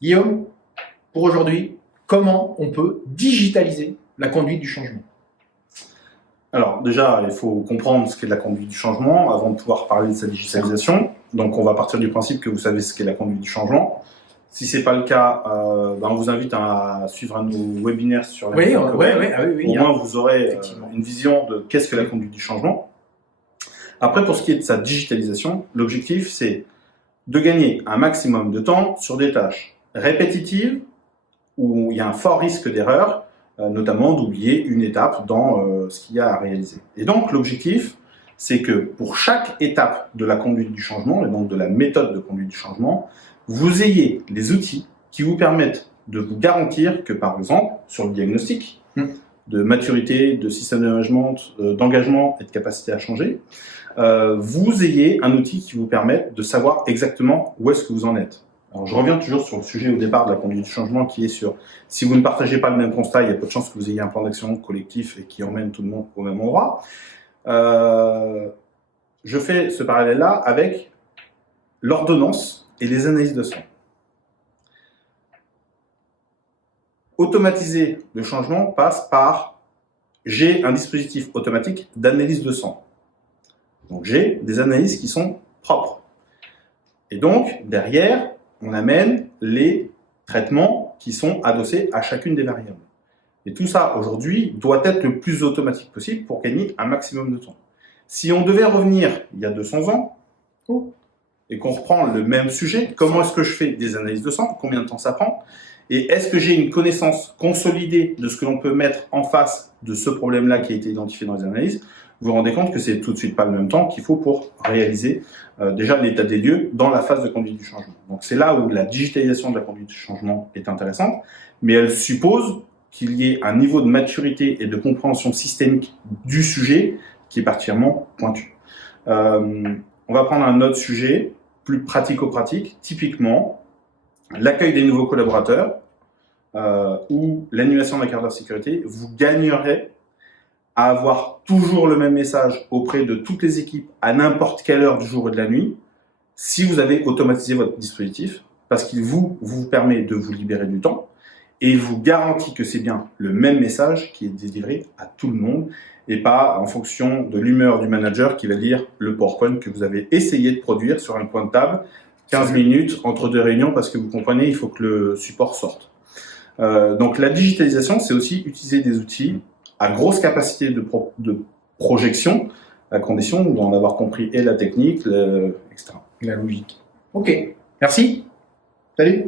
Guillaume, pour aujourd'hui, comment on peut digitaliser la conduite du changement? Alors déjà, il faut comprendre ce qu'est la conduite du changement avant de pouvoir parler de sa digitalisation. Donc on va partir du principe que vous savez ce qu'est la conduite du changement. Si ce n'est pas le cas, on vous invite à suivre un de nos webinaires sur la oui, Au moins vous aurez une vision de qu'est-ce que la conduite du changement. Après, pour ce qui est de sa digitalisation, l'objectif c'est de gagner un maximum de temps sur des tâches répétitives où il y a un fort risque d'erreur, notamment d'oublier une étape dans ce qu'il y a à réaliser. Et donc l'objectif, c'est que pour chaque étape de la conduite du changement, et donc de la méthode de conduite du changement, vous ayez les outils qui vous permettent de vous garantir que, par exemple, sur le diagnostic de maturité, de système d'engagement et de capacité à changer, vous ayez un outil qui vous permet de savoir exactement où est-ce que vous en êtes. Alors, je reviens toujours sur le sujet au départ de la conduite du changement qui est sur si vous ne partagez pas le même constat, il y a peu de chances que vous ayez un plan d'action collectif et qui emmène tout le monde au même endroit. Je fais ce parallèle-là avec l'ordonnance et les analyses de sang. Automatiser le changement passe par j'ai un dispositif automatique d'analyse de sang. Donc j'ai des analyses qui sont propres. Et donc derrière, on amène les traitements qui sont adossés à chacune des variables. Et tout ça, aujourd'hui, doit être le plus automatique possible pour gagner un maximum de temps. Si on devait revenir il y a 200 ans, et qu'on reprend le même sujet, comment est-ce que je fais des analyses de sang, combien de temps ça prend, et est-ce que j'ai une connaissance consolidée de ce que l'on peut mettre en face de ce problème-là qui a été identifié dans les analyses, vous vous rendez compte que c'est tout de suite pas le même temps qu'il faut pour réaliser déjà l'état des lieux dans la phase de conduite du changement. Donc c'est là où la digitalisation de la conduite du changement est intéressante, mais elle suppose qu'il y ait un niveau de maturité et de compréhension systémique du sujet qui est particulièrement pointu. On va prendre un autre sujet, plus pratico-pratique, typiquement l'accueil des nouveaux collaborateurs ou l'annulation de la carte de sécurité. Vous gagnerez à avoir toujours le même message auprès de toutes les équipes à n'importe quelle heure du jour et de la nuit si vous avez automatisé votre dispositif parce qu'il vous permet de vous libérer du temps et il vous garantit que c'est bien le même message qui est délivré à tout le monde et pas en fonction de l'humeur du manager qui va lire le PowerPoint que vous avez essayé de produire sur un coin de table 15 minutes entre deux réunions parce que vous comprenez, il faut que le support sorte. Donc la digitalisation, c'est aussi utiliser des outils à grosse capacité de projection, à condition d'en avoir compris et la technique, etc. La logique. Ok, merci. Salut.